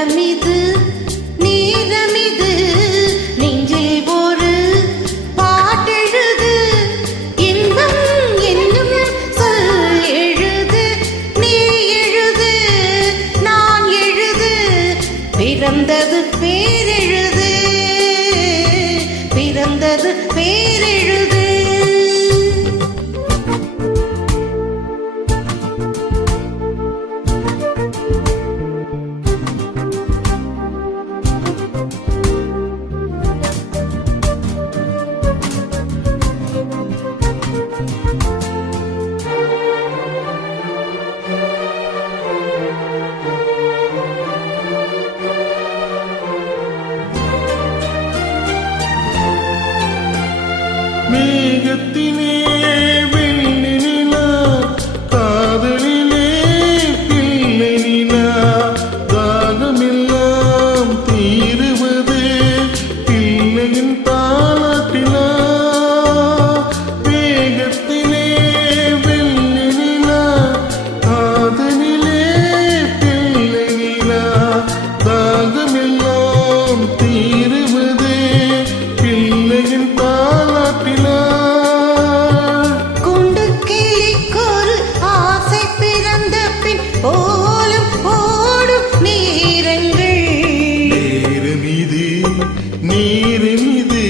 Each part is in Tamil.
நேரமிது நேரமிது நெஞ்சில் ஒரு பாட்டெழுது இன்பம் என்னும் சொல் எழுது நீ எழுது நான் எழுது பிறந்தது பேரெழுது பிறந்தது பேரெழுது மேகத்திலே வெள்ளி நிலா காதலிலே பிள்ளை நிலா தாகமெல்லாம் தீருவது பிள்ளையின் தாலாட்டிலா மேகத்திலே வெள்ளி நிலா காதலிலே பிள்ளை நிலா தாகமெல்லாம் தீருவது பிள்ளையின் நீரமிது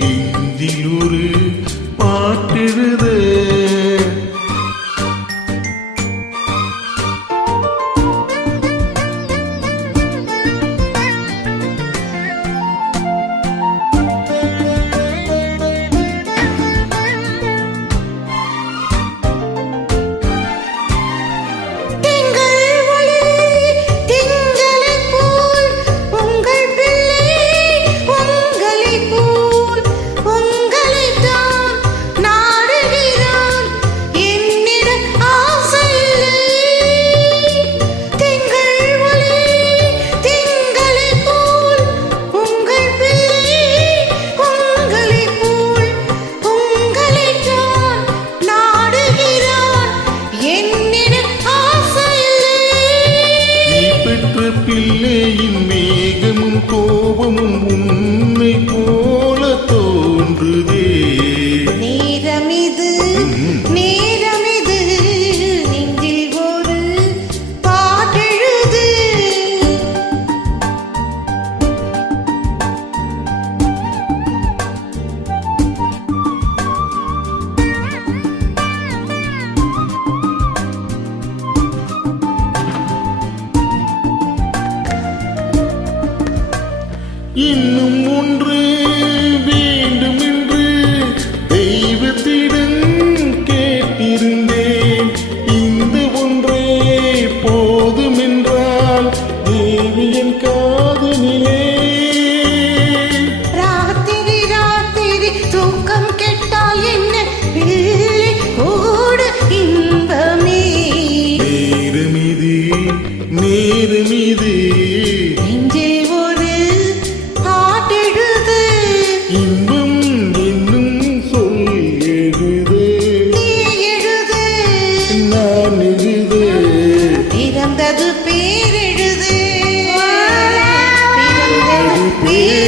நெஞ்சில் ஒரு பாட்டெழுது பிள்ளையின் மேகமும் கோபமும் உன்னை போல தோன்றுதே நேரமிது நேரமிது நெஞ்சில் ஒரு பாட்டெழுது இன்னும் ஒன்று வேண்டும் என்று தெய்வத்திடம் கேட்டிருந்தேன் இந்த ஒன்றே போதும் என்றால் தேவியன் காதலிலே ராத்திரி ராத்திரி தூக்கம் கெட்டால் என்ன பிள்ளை கூட இன்பமே நேரமிது நேரமிது நெஞ்சில் ஒரு பாட்டெழுது இன்பம் என்னும் சொல் எழுது நீ எழுது நான் எழுது பிறந்தது பேரெழுது பிறந்தது பேர்